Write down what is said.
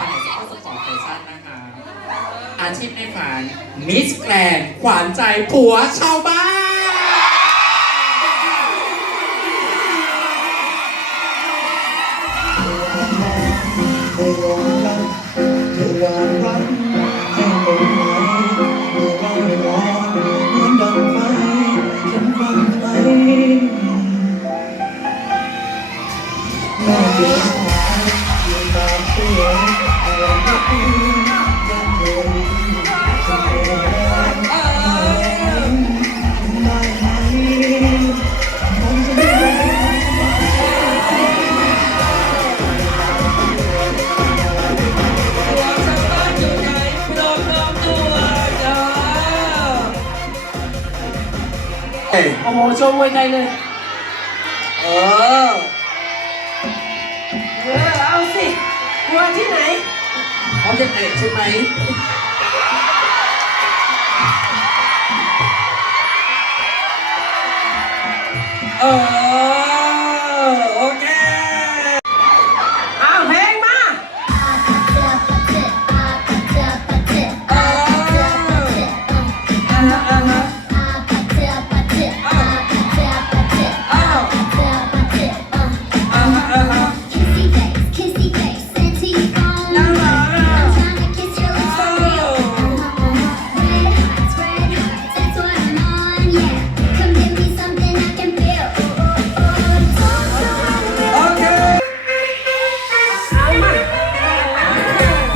ขยันเข้สอร์ตแั้นนะคะ อาชีพไม่ผ่าน มิสแกรนขวานใจผัวชาวบ้าน Ông hồ sơ quay ngay lên Ờ Ờ, ông gì? Qua chiếc này Ông chiếc này chiếc máy Ờ